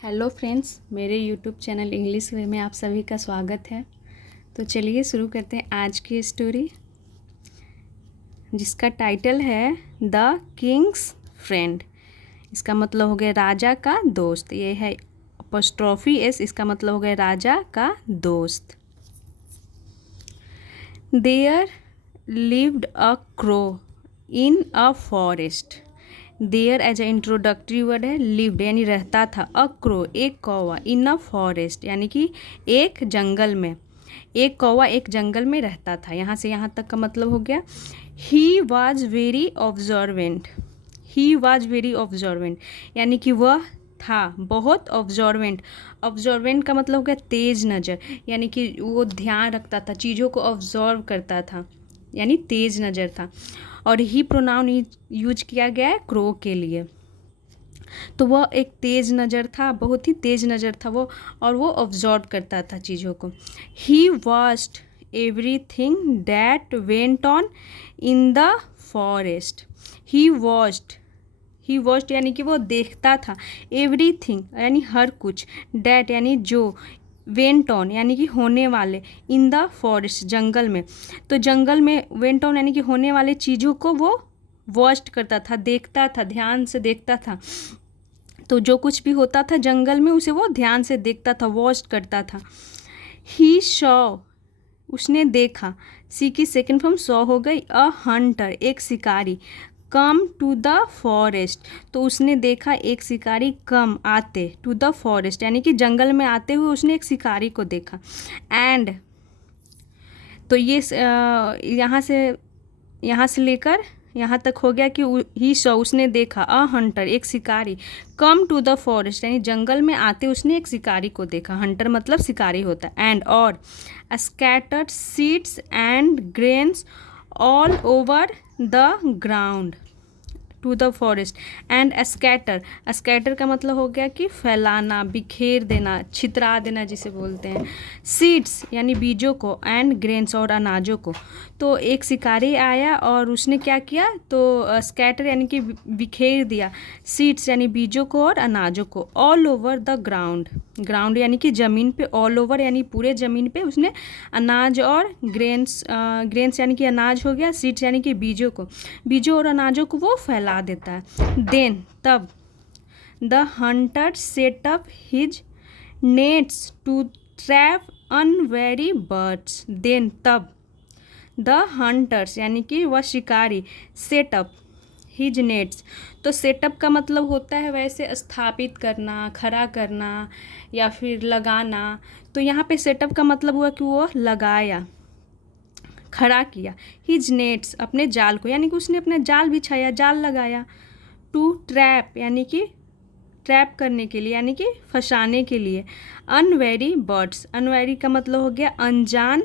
Hello friends, मेरे YouTube channel English वे में आप सभी का स्वागत है। तो चलिए शुरू करते हैं आज की स्टोरी, जिसका टाइटल है द किंग्स फ्रेंड। इसका मतलब हो गया राजा का दोस्त। ये है अपॉस्ट्रोफी एस, इसका मतलब हो गया राजा का दोस्त। There lived a crow in a forest. There as a introductory word है, लिव्ड यानी रहता था, अ क्रो एक कौवा, इन अ फॉरेस्ट यानी कि एक जंगल में। एक कौवा एक जंगल में रहता था। यहाँ से यहाँ तक का मतलब हो गया he was very observant. He was very observant यानी कि वह था बहुत ऑब्जर्वेंट। ऑब्जर्वेंट का मतलब हो गया तेज नज़र, यानी कि वो ध्यान रखता था, चीज़ों को ऑब्जर्व करता था, यानी तेज नज़र था। और ही प्रोनाउन यूज किया गया है क्रो के लिए। तो वह एक तेज नज़र था, बहुत ही तेज नज़र था वो, और वो ऑब्जर्व करता था चीज़ों को। He watched everything that went on in the forest. He watched यानी कि वो देखता था, एवरीथिंग यानी हर कुछ, डैट यानी जो, वेंट ऑन यानी कि होने वाले, इन द फॉरेस्ट जंगल में। तो जंगल में वेंट ऑन यानी कि होने वाले चीज़ों को वो वॉच्ड करता था, देखता था, ध्यान से देखता था। तो जो कुछ भी होता था जंगल में उसे वो ध्यान से देखता था, वॉच करता था। ही सॉ उसने देखा, सी की सेकेंड फॉर्म सॉ हो गई, अ हंटर एक शिकारी, कम टू द फॉरेस्ट तो उसने देखा एक शिकारी कम आते, टू द फॉरेस्ट यानी कि जंगल में आते हुए उसने एक शिकारी को देखा। एंड तो ये यहाँ से लेकर यहाँ तक हो गया कि ही सॉ उसने देखा, अ हंटर एक शिकारी, कम टू द फॉरेस्ट यानी जंगल में आते उसने एक शिकारी को देखा। हंटर मतलब शिकारी होता है। एंड और scattered seeds and grains all over the ground to the forest. And scatter का मतलब हो गया कि फैलाना, बिखेर देना, छितरा देना जिसे बोलते हैं। सीड्स यानी बीजों को, एंड ग्रेन्स और अनाजों को। तो एक शिकारी आया और उसने क्या किया, तो स्कैटर यानी कि बिखेर दिया, सीड्स यानी बीजों को और अनाजों को, all over the ground. Ground यानी कि ज़मीन पे, ऑल ओवर यानी पूरे ज़मीन पे उसने अनाज और ग्रेन्स यानी कि अनाज हो गया, सीड्स यानी कि बीजों और अनाजों को वो फैला देता है। देन तब the hunter set up his nets to trap unwary birds. Then तब द हंटर्स यानी कि वह शिकारी, सेटअप हिज नेट्स। तो सेटअप का मतलब होता है वैसे स्थापित करना, खड़ा करना या फिर लगाना। तो यहाँ पे सेटअप का मतलब हुआ कि वो लगाया, खड़ा किया, हिज नेट्स अपने जाल को, यानी कि उसने अपने जाल बिछाया, जाल लगाया। टू ट्रैप यानी कि ट्रैप करने के लिए, यानी कि फंसाने के लिए। अनवेरी बर्ड्स, अनवेरी का मतलब हो गया अनजान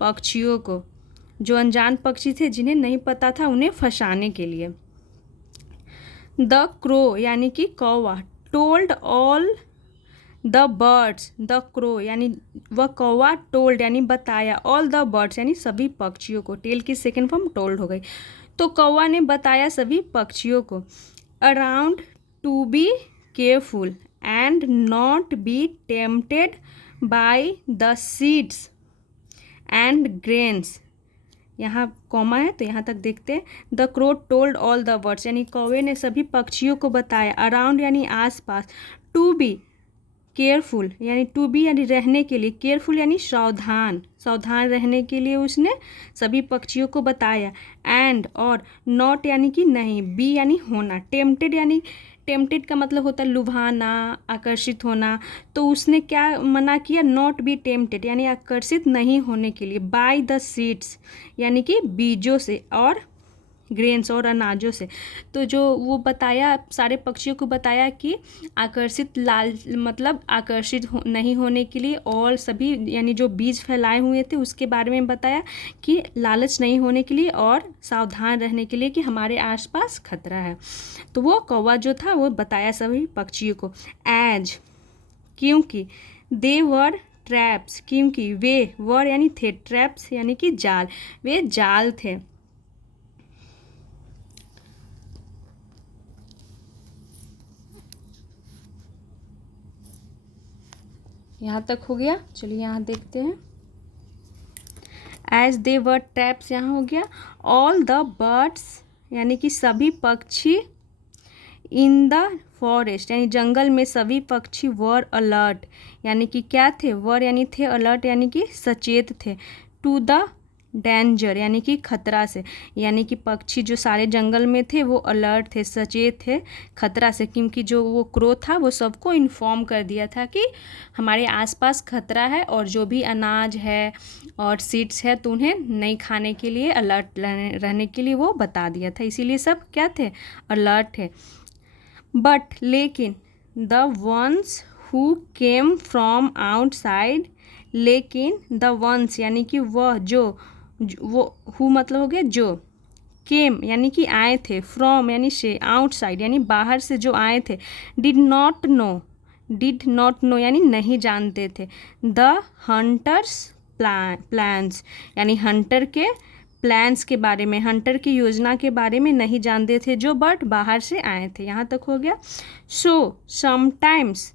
पक्षियों को, जो अनजान पक्षी थे जिन्हें नहीं पता था, उन्हें फंसाने के लिए। द क्रो यानी कि कौवा, told all the birds, the crow यानी वह कौवा, टोल्ड यानी बताया, ऑल द बर्ड्स यानी सभी पक्षियों को, टेल की सेकेंड फॉर्म टोल्ड हो गई। तो कौवा ने बताया सभी पक्षियों को, around to be careful and not be tempted by the seeds and grains. यहाँ कॉमा है तो यहाँ तक देखते हैं। The crow told all the birds यानी कौवे ने सभी पक्षियों को बताया, अराउंड यानी आसपास, टू बी केयरफुल यानी टू बी यानी रहने के लिए, केयरफुल यानी सावधान, सावधान रहने के लिए उसने सभी पक्षियों को बताया। एंड और नॉट यानी कि नहीं, बी यानी होना, टेम्प्टेड यानी, टेम्प्टेड का मतलब होता है लुभाना, आकर्षित होना। तो उसने क्या मना किया, नॉट बी टेम्प्टेड यानी आकर्षित नहीं होने के लिए, बाय द सीड्स यानी कि बीजों से, और ग्रेन्स और अनाजों से। तो जो वो बताया, सारे पक्षियों को बताया कि आकर्षित लाल मतलब आकर्षित नहीं होने के लिए, और सभी यानी जो बीज फैलाए हुए थे उसके बारे में बताया कि लालच नहीं होने के लिए और सावधान रहने के लिए कि हमारे आसपास खतरा है। तो वो कौवा जो था वो बताया सभी पक्षियों को। एज क्योंकि, दे वर ट्रैप्स क्योंकि वे वर यानी थे, ट्रैप्स यानी कि जाल, वे जाल थे। यहाँ तक हो गया। चलिए यहाँ देखते हैं। एज दे वर ट्रैप्स यहाँ हो गया। ऑल द बर्ड्स यानी कि सभी पक्षी इन द फॉरेस्ट यानी जंगल में सभी पक्षी वर अलर्ट यानी कि क्या थे, वर यानी थे, अलर्ट यानी कि सचेत थे, टू द डेंजर यानी कि खतरा से, यानी कि पक्षी जो सारे जंगल में थे वो अलर्ट थे, सचेत थे खतरा से, क्योंकि जो वो क्रो था वो सबको इन्फॉर्म कर दिया था कि हमारे आसपास खतरा है और जो भी अनाज है और सीड्स है तो उन्हें नहीं खाने के लिए, अलर्ट रहने के लिए वो बता दिया था, इसीलिए सब क्या थे, अलर्ट थे। बट लेकिन the ones who came from outside, लेकिन द वंस यानी कि वह जो, वो हु मतलब हो गया जो, केम यानी कि आए थे, फ्रॉम यानी से, आउटसाइड यानी बाहर से जो आए थे, डिड नॉट नो यानी नहीं जानते थे, द हंटर्स प्लान्स यानी हंटर के प्लान्स के बारे में, हंटर की योजना के बारे में नहीं जानते थे जो बर्ड बाहर से आए थे। यहाँ तक हो गया। सो समटाइम्स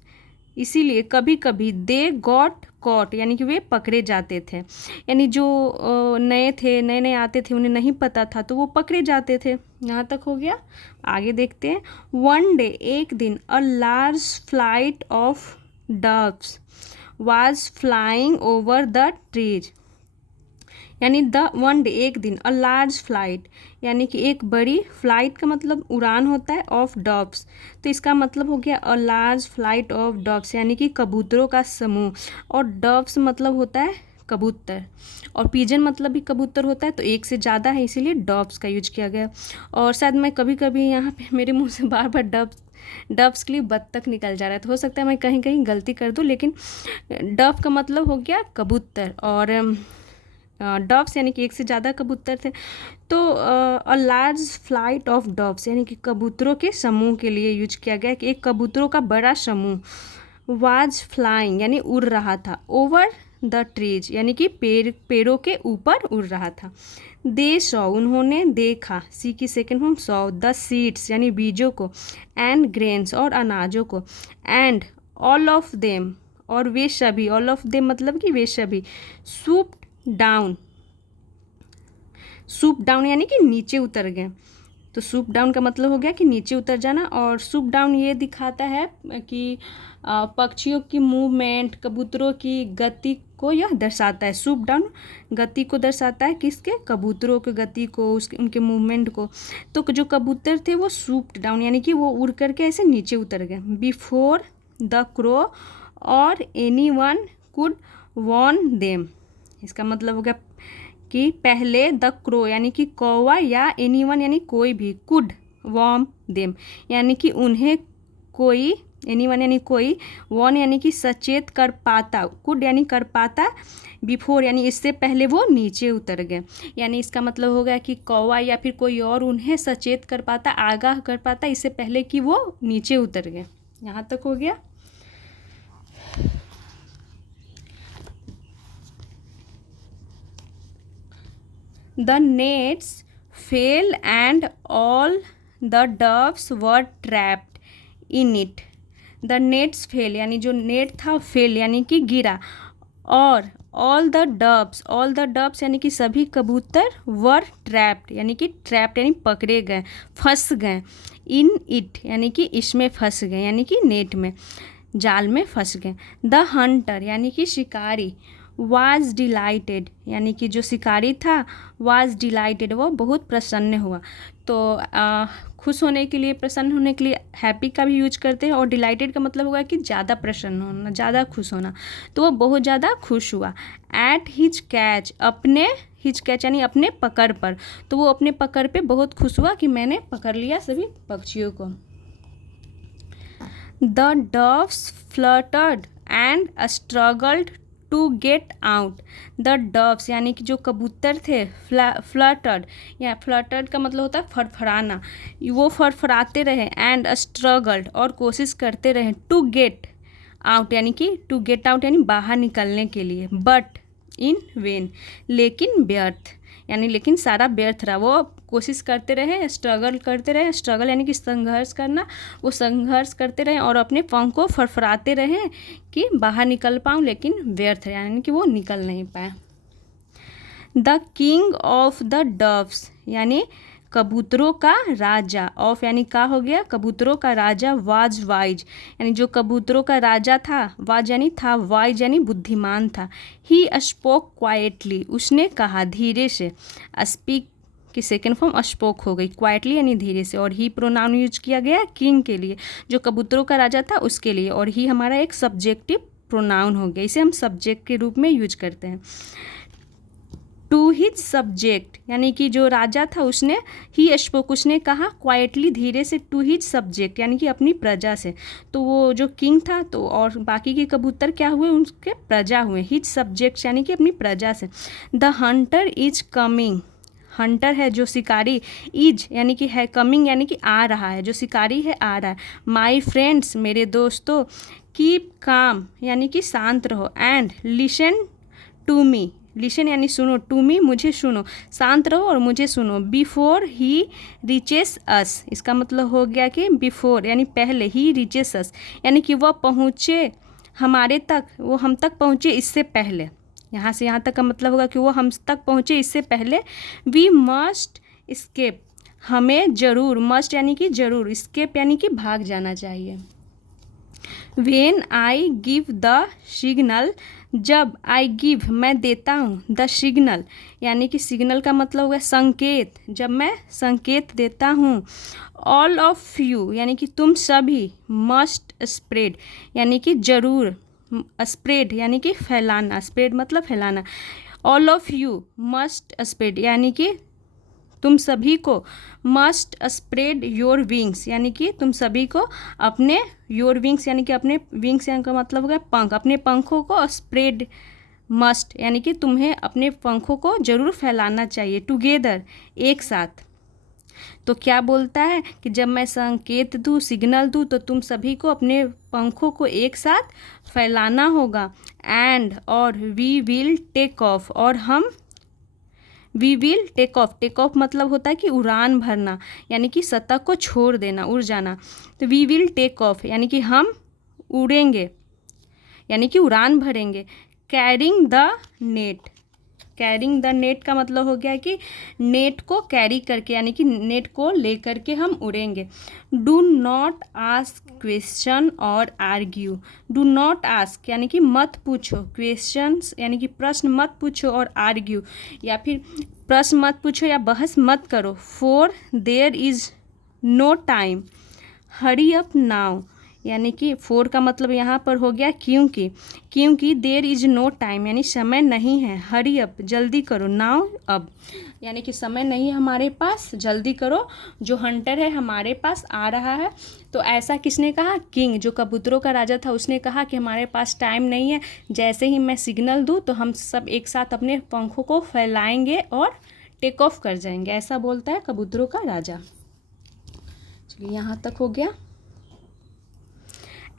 इसीलिए कभी कभी दे गॉट कॉट यानी कि वे पकड़े जाते थे, यानी जो नए थे, नए नए आते थे, उन्हें नहीं पता था तो वो पकड़े जाते थे। यहाँ तक हो गया। आगे देखते हैं। वन डे एक दिन a large flight of doves was flying over the trees, यानी द वन डे एक दिन, अ लार्ज फ्लाइट यानी कि एक बड़ी, फ्लाइट का मतलब उड़ान होता है, ऑफ डव्स तो इसका मतलब हो गया a large flight of doves यानी कि कबूतरों का समूह, और डव्स मतलब होता है कबूतर, और पीजन मतलब भी कबूतर होता है, तो एक से ज़्यादा है इसीलिए डव्स का यूज किया गया। और शायद मैं कभी कभी यहाँ पे मेरे मुंह से बार बार डव्स के लिए बत्तख निकल जा रहा है, तो हो सकता है मैं कहीं कहीं गलती कर दूँ, लेकिन डव का मतलब हो गया कबूतर, और डव्स यानी कि एक से ज़्यादा कबूतर थे, तो a large flight of doves यानी कि कबूतरों के समूह के लिए यूज किया गया कि एक कबूतरों का बड़ा समूह, वाज फ्लाइंग यानी उड़ रहा था, ओवर द ट्रीज यानी कि पेड़ों के ऊपर उड़ रहा था। दे सॉ उन्होंने देखा, सी की second form saw, the seeds यानी बीजों को, एंड ग्रेन्स और अनाजों को, एंड ऑल ऑफ देम और वे सभी, ऑल ऑफ देम मतलब कि वे सभी, सूप डाउन यानी कि नीचे उतर गए, तो सूप डाउन का मतलब हो गया कि नीचे उतर जाना, और सूप डाउन ये दिखाता है कि पक्षियों की मूवमेंट, कबूतरों की गति को यह दर्शाता है। सूप डाउन गति को दर्शाता है, किसके, कबूतरों की गति को, उसके उनके मूवमेंट को, तो जो कबूतर थे वो सूप डाउन यानी कि वो उड़ करके ऐसे नीचे उतर गए। बिफोर द क्रो और any one could warn them, इसका मतलब हो गया कि पहले द क्रो यानी कि कौवा या एनीवन यानी कोई भी, कुड वॉर्म देम यानी कि उन्हें कोई, एनीवन यानी कोई, वॉर्न यानी कि सचेत कर पाता, कुड यानी कर पाता, बिफोर यानी इससे पहले वो नीचे उतर गए, यानी इसका मतलब हो गया कि कौवा या फिर कोई और उन्हें सचेत कर पाता, आगाह कर पाता इससे पहले कि वो नीचे उतर गए। यहाँ तक हो गया। The nets fell and all the doves were trapped in it. The nets fell यानी जो नेट था फेल यानी कि गिरा, और all the doves यानी कि सभी कबूतर, were trapped यानी कि trapped यानी पकड़े गए, फंस गए, in it यानी कि इसमें फंस गए यानी कि नेट में, जाल में फंस गए। The hunter यानी कि शिकारी, वाज डिलाइटेड यानी कि जो शिकारी था, वाज डिलाइटेड वो बहुत प्रसन्न हुआ, तो खुश होने के लिए, प्रसन्न होने के लिए हैप्पी का भी यूज करते हैं, और डिलाइटेड का मतलब होगा कि ज़्यादा प्रसन्न होना, ज़्यादा खुश होना, तो वो बहुत ज़्यादा खुश हुआ। एट हिज कैच, अपने हिज कैच यानी अपने पकड़ पर, तो वो अपने पकड़ पे बहुत खुश हुआ कि मैंने पकड़ लिया सभी पक्षियों को। The doves fluttered and struggled to get out. The doves यानी कि जो कबूतर थे, फ्लटर्ड या फ्लटर्ड का मतलब होता है फड़फड़ाना, वो फड़फड़ाते रहे, एंड स्ट्रगल्ड और कोशिश करते रहे, टू गेट आउट यानी कि टू गेट आउट यानी बाहर निकलने के लिए, बट इन वेन लेकिन व्यर्थ यानी लेकिन सारा व्यर्थ रहा। वो कोशिश करते रहे, स्ट्रगल करते रहे, स्ट्रगल यानी कि संघर्ष करना, वो संघर्ष करते रहे और अपने पंख को फड़फड़ाते रहे कि बाहर निकल पाऊँ, लेकिन व्यर्थ है यानी कि वो निकल नहीं पाए। The king of the doves यानी कबूतरों का राजा, ऑफ यानी का हो गया, कबूतरों का राजा, वाज वाइज यानी जो कबूतरों का राजा था, वाज यानी था, वाइज यानी बुद्धिमान था। ही स्पोक क्वाइटली उसने कहा धीरे से, स्पीक की सेकेंड फॉर्म स्पोक हो गई, क्वाइटली यानी धीरे से, और ही प्रोनाउन यूज किया गया किंग के लिए, जो कबूतरों का राजा था उसके लिए, और ही हमारा एक सब्जेक्टिव प्रोनाउन हो गया, इसे हम सब्जेक्ट के रूप में यूज करते हैं। टू हिज सब्जेक्ट यानी कि जो राजा था उसने, ही स्पोक उसने कहा, क्वाइटली धीरे से, टू हिज सब्जेक्ट यानी कि अपनी प्रजा से। तो वो जो किंग था तो और बाकी के कबूतर क्या हुए, उनके प्रजा हुए, हिज सब्जेक्ट यानी कि अपनी प्रजा से। The Hunter is coming, Hunter है जो शिकारी, इज यानी कि है, कमिंग यानी कि आ रहा है, जो शिकारी है आ रहा है। माई फ्रेंड्स मेरे दोस्तों, कीप काम यानी कि शांत रहो, and listen to me, listen यानी सुनो, टू मी मुझे सुनो, शांत रहो और मुझे सुनो। बिफोर ही रीचेस अस, इसका मतलब हो गया कि बिफोर यानी पहले, ही रीचेस अस यानी कि वह पहुँचे हमारे तक, वो हम तक पहुँचे इससे पहले, यहाँ से यहाँ तक का मतलब होगा कि वो हम तक पहुँचे इससे पहले। वी मस्ट स्केप, हमें ज़रूर, मस्ट यानी कि ज़रूर, स्केप यानी कि भाग जाना चाहिए। When I give the signal, जब आई गिव मैं देता हूँ, द सिग्नल यानी कि सिग्नल का मतलब हुआ संकेत, जब मैं संकेत देता हूँ। ऑल ऑफ यू यानी कि तुम सभी, मस्ट स्प्रेड यानी कि ज़रूर, स्प्रेड यानी कि फैलाना, स्प्रेड मतलब फैलाना। All of you must spread यानी कि तुम सभी को, मस्ट स्प्रेड योर विंग्स यानी कि तुम सभी को अपने, योर विंग्स यानी कि अपने, विंग्स यानी का मतलब हो गया पंख, अपने पंखों को, स्प्रेड मस्ट यानी कि तुम्हें अपने पंखों को जरूर फैलाना चाहिए। टुगेदर एक साथ, तो क्या बोलता है कि जब मैं संकेत दूँ, सिग्नल दूँ, तो तुम सभी को अपने पंखों को एक साथ फैलाना होगा। एंड और वी विल टेक ऑफ, और हम, we will take off, take off मतलब होता है कि उड़ान भरना यानी कि सतह को छोड़ देना, उड़ जाना। तो वी विल टेक ऑफ यानी कि हम उड़ेंगे यानी कि उड़ान भरेंगे। Carrying the net, carrying the net का मतलब हो गया कि नेट को कैरी करके यानी कि नेट को ले करके हम उड़ेंगे। डू नॉट आस्क क्वेश्चन और आर्ग्यू, डू नॉट आस्क यानी कि मत पूछो, क्वेश्चंस यानी कि प्रश्न मत पूछो, और आर्ग्यू या फिर प्रश्न मत पूछो या बहस मत करो। For there is no time, hurry up now यानी कि फोर का मतलब यहाँ पर हो गया क्योंकि, क्योंकि देयर इज़ नो टाइम यानी समय नहीं है, हरी अप जल्दी करो, नाउ अब यानी कि समय नहीं है हमारे पास, जल्दी करो, जो हंटर है हमारे पास आ रहा है। तो ऐसा किसने कहा, किंग जो कबूतरों का राजा था उसने कहा कि हमारे पास टाइम नहीं है, जैसे ही मैं सिग्नल दूँ तो हम सब एक साथ अपने पंखों को फैलाएंगे और टेक ऑफ कर जाएंगे, ऐसा बोलता है कबूतरों का राजा। चलिए यहाँ तक हो गया।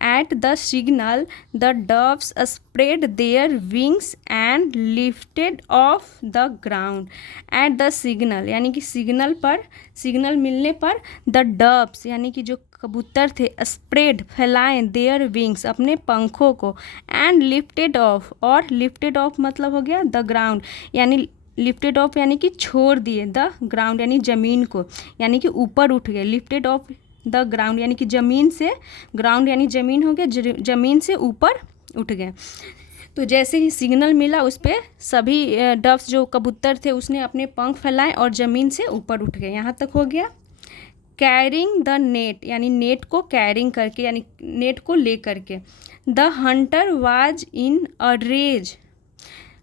At the signal, the doves spread their wings and lifted off the ground. At the signal यानी कि सिग्नल पर, सिग्नल मिलने पर, the doves यानी कि जो कबूतर थे, spread फैलाएं, their wings अपने पंखों को, and lifted off, और lifted off मतलब हो गया the ground यानी लिफ्टेड ऑफ यानी कि छोड़ दिए, द ग्राउंड यानी ज़मीन को, यानी कि ऊपर उठ गए। लिफ्टेड ऑफ द ग्राउंड यानी कि ज़मीन से, ग्राउंड यानी ज़मीन हो गया, ज़मीन से ऊपर उठ गए। तो जैसे ही सिग्नल मिला उस पर सभी डव्स जो कबूतर थे उसने अपने पंख फैलाए और ज़मीन से ऊपर उठ गए। यहाँ तक हो गया। कैरिंग द नेट यानी नेट को कैरिंग करके यानी नेट को ले करके। The hunter was in a rage,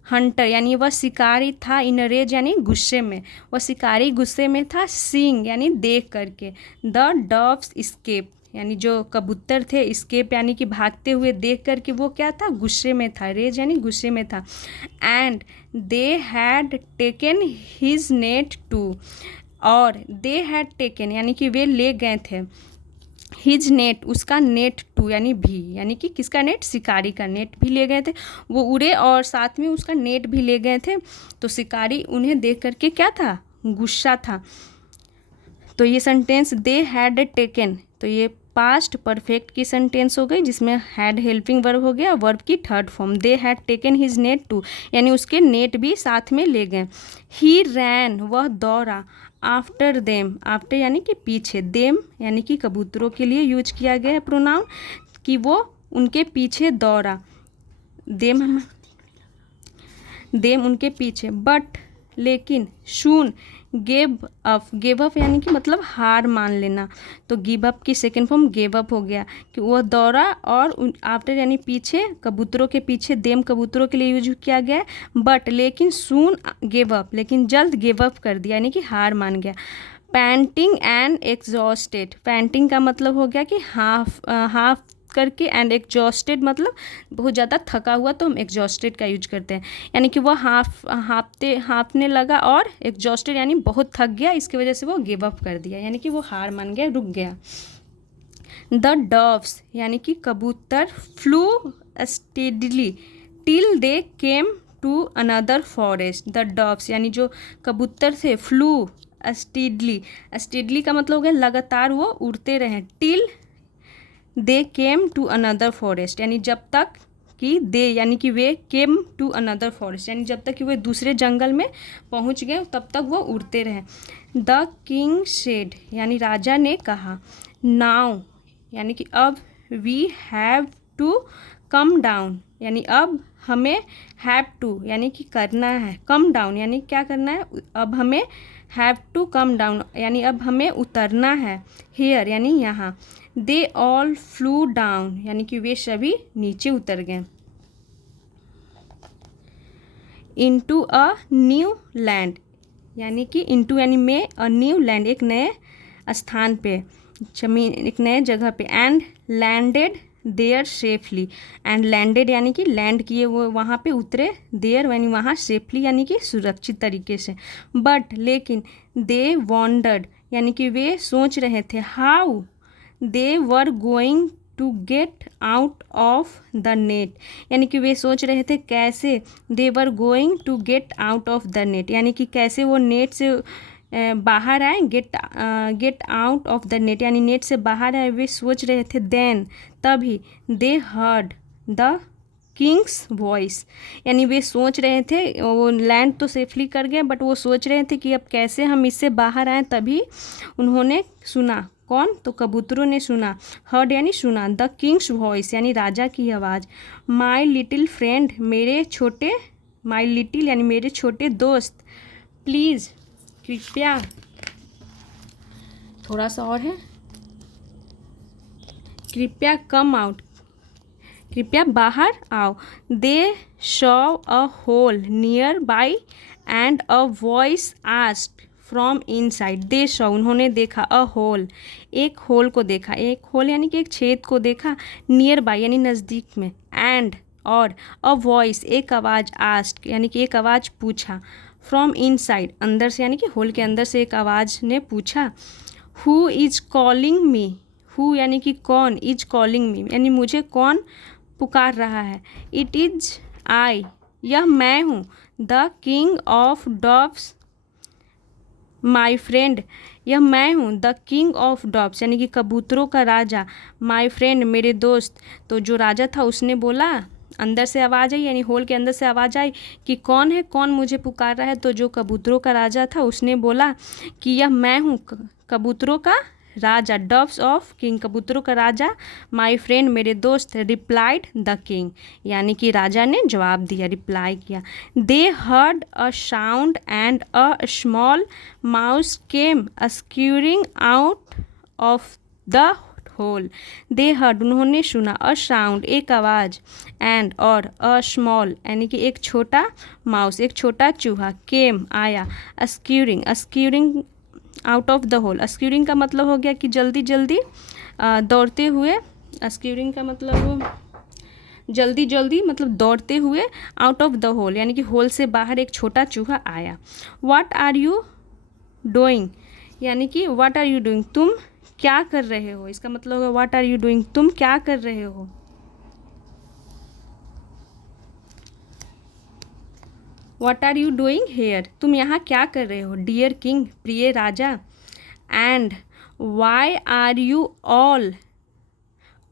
hunter यानी वह शिकारी था, इन रेज यानी गुस्से में, वह शिकारी गुस्से में था, सीइंग यानी देख करके। द डव्स स्केप यानी जो कबूतर थे, स्केप यानी कि भागते हुए, देख करके वो क्या था, गुस्से में था, रेज यानी गुस्से में था। And they had taken his net too, और दे हैड टेकन यानी कि वे ले गए थे, हिज नेट, उसका नेट टू यानी भी, यानी कि किसका नेट, शिकारी का नेट भी ले गए थे। वो उड़े और साथ में उसका नेट भी ले गए थे। तो शिकारी उन्हें देख करके क्या था, गुस्सा था। तो ये सेंटेंस दे हैड टेकन, तो ये पास्ट परफेक्ट की सेंटेंस हो गई जिसमें हैड हेल्पिंग वर्ब हो गया, वर्ब की third form. They had taken his net too, यानी उसके नेट भी साथ में ले गए। ही रैन, वह दौड़ा। आफ्टर देम, आफ्टर यानी कि पीछे, देम यानी कि कबूतरों के लिए यूज किया गया है प्रोनाउन, कि वो उनके पीछे दौड़ा। देम उनके पीछे। बट लेकिन, शून गेव अप यानी कि मतलब हार मान लेना। तो गिव अप की सेकेंड फॉर्म गेव अप हो गया, कि वह दौड़ा और आफ्टर यानी पीछे, कबूतरों के पीछे, देम कबूतरों के लिए यूज किया गया है। बट लेकिन, सून गेव अप, लेकिन जल्द गेव अप कर दिया यानी कि हार मान गया। पैंटिंग एंड एग्जॉस्टेड, पैंटिंग का मतलब हो गया कि हाफ करके, एंड एग्जॉस्टेड मतलब बहुत ज़्यादा थका हुआ, तो हम एग्जॉस्टेड का यूज करते हैं। यानी कि वह हाँफने लगा और एग्जॉस्टेड यानी बहुत थक गया, इसकी वजह से वो गिव अप कर दिया, यानी कि वो हार मान गया, रुक गया। द डव्स यानी कि कबूतर, flew steadily till they came to another forest. The doves यानी जो कबूतर थे, फ्लू स्टेडली का मतलब हो गया लगातार वो उड़ते रहे। Till they came to another forest, यानी जब तक कि दे यानी कि वे केम टू अनदर फॉरेस्ट, यानी जब तक कि वे दूसरे जंगल में पहुंच गए तब तक वो उड़ते रहे। द किंग सेड यानी राजा ने कहा। नाउ यानी कि अब, we have to come down यानी अब हमें, हैव टू यानी कि करना है, कम डाउन यानी क्या करना है, अब हमें, हैव टू कम डाउन यानी अब हमें उतरना है। हियर यानी यहाँ। दे ऑल फ्लू डाउन यानी कि वे सभी नीचे उतर गए। इनटू अ न्यू लैंड यानी कि इनटू यानी में, अ न्यू लैंड एक नए स्थान पे, जमीन एक नए जगह पे। And landed there safely, and landed यानी कि लैंड किए, वो वहाँ पे उतरे। देयर यानी वहाँ, सेफली यानी कि सुरक्षित तरीके से। बट लेकिन, दे वॉन्डर्ड यानी कि वे सोच रहे थे। How they were going to get out of the net यानी कि वे सोच रहे थे कैसे, they were going to get out of the net यानी कि कैसे वो नेट से बाहर आए। Get out of the net यानी नेट से बाहर आए, वे सोच रहे थे। देन तभी, they heard the king's voice यानी वे सोच रहे थे, वो लैंड तो सेफली कर गए बट वो सोच रहे थे कि अब कैसे हम इससे बाहर आएँ। तभी उन्होंने सुना, कौन, तो कबूतरों ने सुना। हर्ड यानी सुना। द किंग्स वॉइस यानी राजा की आवाज़। माई लिटिल फ्रेंड मेरे छोटे, माई लिटिल यानी मेरे छोटे दोस्त, प्लीज़ कृपया, थोड़ा सा और है, कृपया कम आउट, कृपया बाहर आओ। They saw a hole near by and a voice asked from inside. They saw उन्होंने देखा, अ होल एक होल को देखा, एक होल यानी कि एक छेद को देखा। नियर बाई यानी नज़दीक में। एंड और, अ वॉइस एक आवाज़, आस्क्ड यानी कि एक आवाज़ पूछा। फ्रॉम इनसाइड अंदर से यानी कि होल के अंदर से एक आवाज़ ने पूछा। Who is calling me, who यानी कि कौन, इज कॉलिंग मी यानी मुझे कौन पुकार रहा है। इट इज़ आई यह मैं हूँ। The king of doves my friend यह मैं हूँ। द किंग ऑफ डॉव्स यानी कि कबूतरों का राजा। माई फ्रेंड मेरे दोस्त। तो जो राजा था उसने बोला, अंदर से आवाज़ आई यानी होल के अंदर से आवाज़ आई कि कौन है, कौन मुझे पुकार रहा है। तो जो कबूतरों का राजा था उसने बोला कि यह मैं हूँ कबूतरों का राजा, डव्स ऑफ किंग कबूतरों का राजा। माई फ्रेंड मेरे दोस्त। रिप्लाइड द किंग यानी कि राजा ने जवाब दिया, रिप्लाई किया। They heard a sound and a small mouse came scurrying out of the hole. They heard उन्होंने सुना, अ साउंड एक आवाज़, एंड और, अ स्मॉल यानी कि एक छोटा माउस एक छोटा चूहा, केम आया, स्क्यूरिंग आउट ऑफ द होल। स्क्यूरिंग का मतलब हो गया कि जल्दी जल्दी दौड़ते हुए, स्क्यूरिंग का मतलब जल्दी जल्दी मतलब दौड़ते हुए, आउट ऑफ द होल यानी कि होल से बाहर एक छोटा चूहा आया। व्हाट आर यू डूइंग यानी कि व्हाट आर यू डूइंग तुम क्या कर रहे हो, इसका मतलब होगा व्हाट आर यू डूइंग, तुम क्या कर रहे हो। What are you doing here, तुम यहाँ क्या कर रहे हो। डियर किंग, प्रिय राजा। And why are you all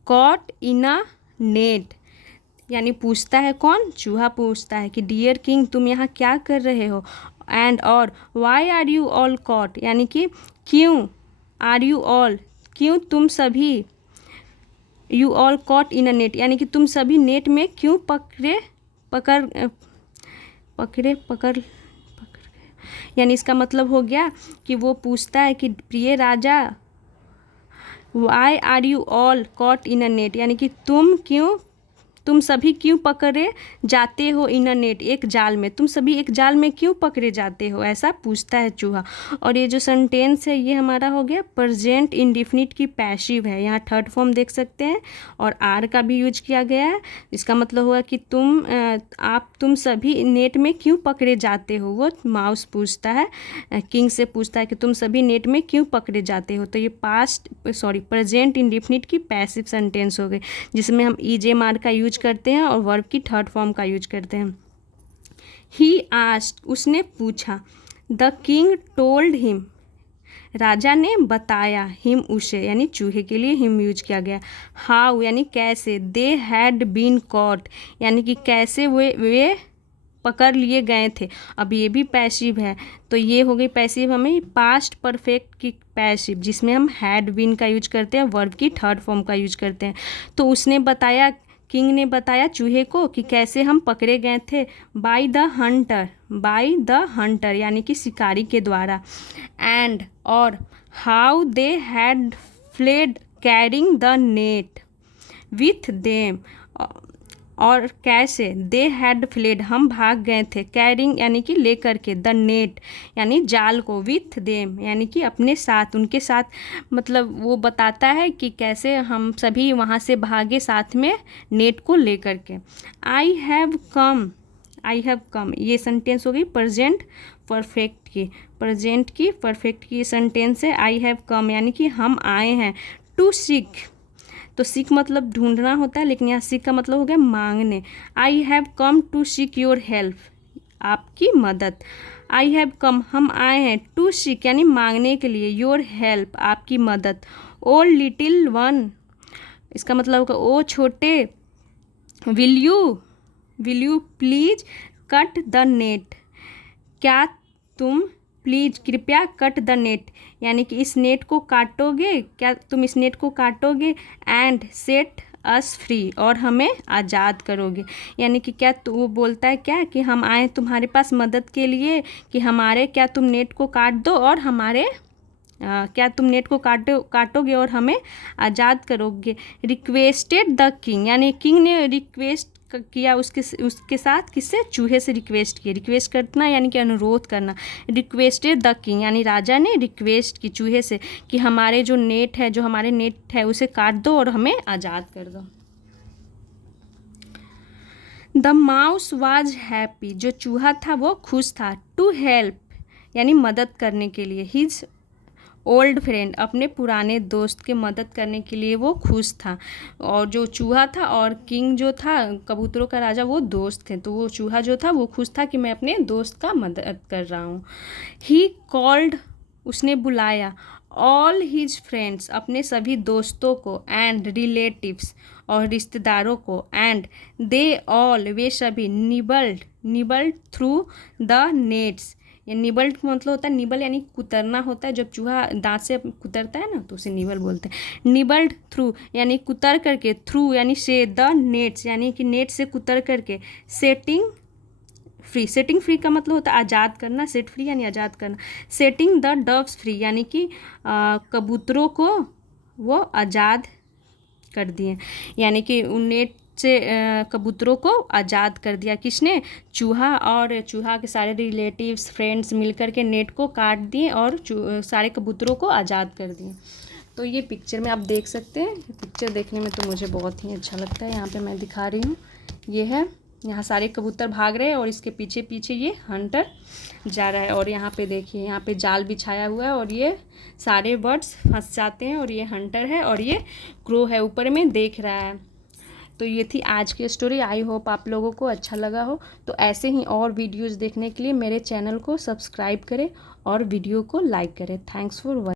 caught in a net, यानी पूछता है कौन, चूहा पूछता है कि डियर किंग तुम यहाँ क्या कर रहे हो। एंड और why are you all caught, यानी कि क्यों, आर यू ऑल क्यों तुम सभी, you all caught in a net यानी कि तुम सभी नेट में क्यों पकड़ यानी इसका मतलब हो गया कि वो पूछता है कि प्रिय राजा why are you all caught in a net, यानी कि तुम सभी क्यों पकड़े जाते हो इन अ नेट, एक जाल में, तुम सभी एक जाल में क्यों पकड़े जाते हो, ऐसा पूछता है चूहा। और ये जो सेंटेंस है ये हमारा हो गया प्रेजेंट इंडेफिनिट की पैसिव है, यहाँ थर्ड फॉर्म देख सकते हैं और आर का भी यूज किया गया है। इसका मतलब हुआ कि तुम सभी नेट में क्यों पकड़े जाते हो, वो माउस पूछता है, किंग से पूछता है कि तुम सभी नेट में क्यों पकड़े जाते हो। तो ये प्रेजेंट इंडेफिनिट की पैसिव सेंटेंस हो गई, जिसमें हम ईजेएमआर का यूज करते हैं और वर्ब की थर्ड फॉर्म का यूज करते हैं। ही आस्क्ड, उसने पूछा। द किंग टोल्ड हिम, राजा ने बताया। हिम उसे, यानी चूहे के लिए हिम यूज किया गया। हाउ यानी कैसे। दे हैड बीन कॉट, यानी कि कैसे वे पकड़ लिए गए थे। अब ये भी पैसिव है, तो ये हो गई पैसिव हमें पास्ट परफेक्ट की पैसिव, जिसमें हम हैड बीन का यूज करते हैं, वर्ब की थर्ड फॉर्म का यूज करते हैं। तो उसने बताया, किंग ने बताया चूहे को कि कैसे हम पकड़े गए थे। बाय द हंटर यानी कि शिकारी के द्वारा। एंड और how they had fled carrying the net with them, और कैसे दे हैड फ्लेड हम भाग गए थे, कैरिंग यानी कि लेकर के, द नेट यानी जाल को, विथ देम यानी कि अपने साथ, उनके साथ, मतलब वो बताता है कि कैसे हम सभी वहाँ से भागे साथ में नेट को लेकर के। आई हैव कम ये सेंटेंस हो गई प्रेजेंट परफेक्ट की सेंटेंस है। आई हैव कम यानी कि हम आए हैं। टू सीक, तो सीक मतलब ढूंढना होता है, लेकिन यहाँ सीक का मतलब हो गया मांगने। I have come to seek your help, आपकी मदद। आई हैव कम हम आए हैं, टू सीक यानी मांगने के लिए, योर हेल्प आपकी मदद। ओ लिटिल वन, इसका मतलब होगा ओ छोटे। Will you please cut the net, क्या तुम प्लीज कृपया कट द नेट यानी कि इस नेट को काटोगे, क्या तुम इस नेट को काटोगे। एंड सेट अस फ्री, और हमें आज़ाद करोगे, यानी कि क्या तो वो बोलता है क्या कि हम आए तुम्हारे पास मदद के लिए कि क्या तुम नेट को काट दो और क्या तुम नेट को काटोगे और हमें आज़ाद करोगे। रिक्वेस्टेड द किंग, यानी किंग ने रिक्वेस्ट किया उसके साथ, किससे, चूहे से रिक्वेस्ट किया। रिक्वेस्ट करना यानी कि अनुरोध करना। रिक्वेस्टेड द किंग यानी राजा ने रिक्वेस्ट की चूहे से कि हमारे जो हमारे नेट है उसे काट दो और हमें आज़ाद कर दो। द माउस वाज हैप्पी, जो चूहा था वो खुश था। टू हेल्प यानी मदद करने के लिए। हिज ओल्ड फ्रेंड, अपने पुराने दोस्त के मदद करने के लिए वो खुश था। और जो चूहा था और किंग जो था, कबूतरों का राजा, वो दोस्त थे, तो वो चूहा जो था वो खुश था कि मैं अपने दोस्त का मदद कर रहा हूँ। ही कॉल्ड, उसने बुलाया। ऑल हिज फ्रेंड्स, अपने सभी दोस्तों को। एंड रिलेटिव्स, और रिश्तेदारों को। एंड दे ऑल, वे सभी। निबल्ड थ्रू द नेट्स, ये निबल्ड मतलब होता है, निबल यानी कुतरना होता है, जब चूहा दांत से कुतरता है ना तो उसे निबल बोलते हैं। निबल्ड थ्रू यानी कुतर करके, थ्रू यानी से, द नेट्स यानी कि नेट से कुतर करके। सेटिंग फ्री का मतलब होता है आज़ाद करना, सेट फ्री यानी आज़ाद करना। सेटिंग द डव्स फ्री यानी कि कबूतरों को वो आज़ाद कर दिए, यानी कि उन नेट से कबूतरों को आज़ाद कर दिया। किसने, चूहा, और चूहा के सारे रिलेटिव्स फ्रेंड्स मिलकर के नेट को काट दिए और सारे कबूतरों को आज़ाद कर दिए। तो ये पिक्चर में आप देख सकते हैं, पिक्चर देखने में तो मुझे बहुत ही अच्छा लगता है। यहाँ पे मैं दिखा रही हूँ, ये है यहाँ सारे कबूतर भाग रहे हैं और इसके पीछे पीछे ये हंटर जा रहा है। और यहाँ पे देखिए, यहाँ पे जाल बिछाया हुआ है और ये सारे बर्ड्स फंस जाते हैं और ये हंटर है और ये क्रो है ऊपर में देख रहा है। तो ये थी आज की स्टोरी। आई होप आप लोगों को अच्छा लगा हो। तो ऐसे ही और वीडियोज़ देखने के लिए मेरे चैनल को सब्सक्राइब करें और वीडियो को लाइक करें। Thanks for watching.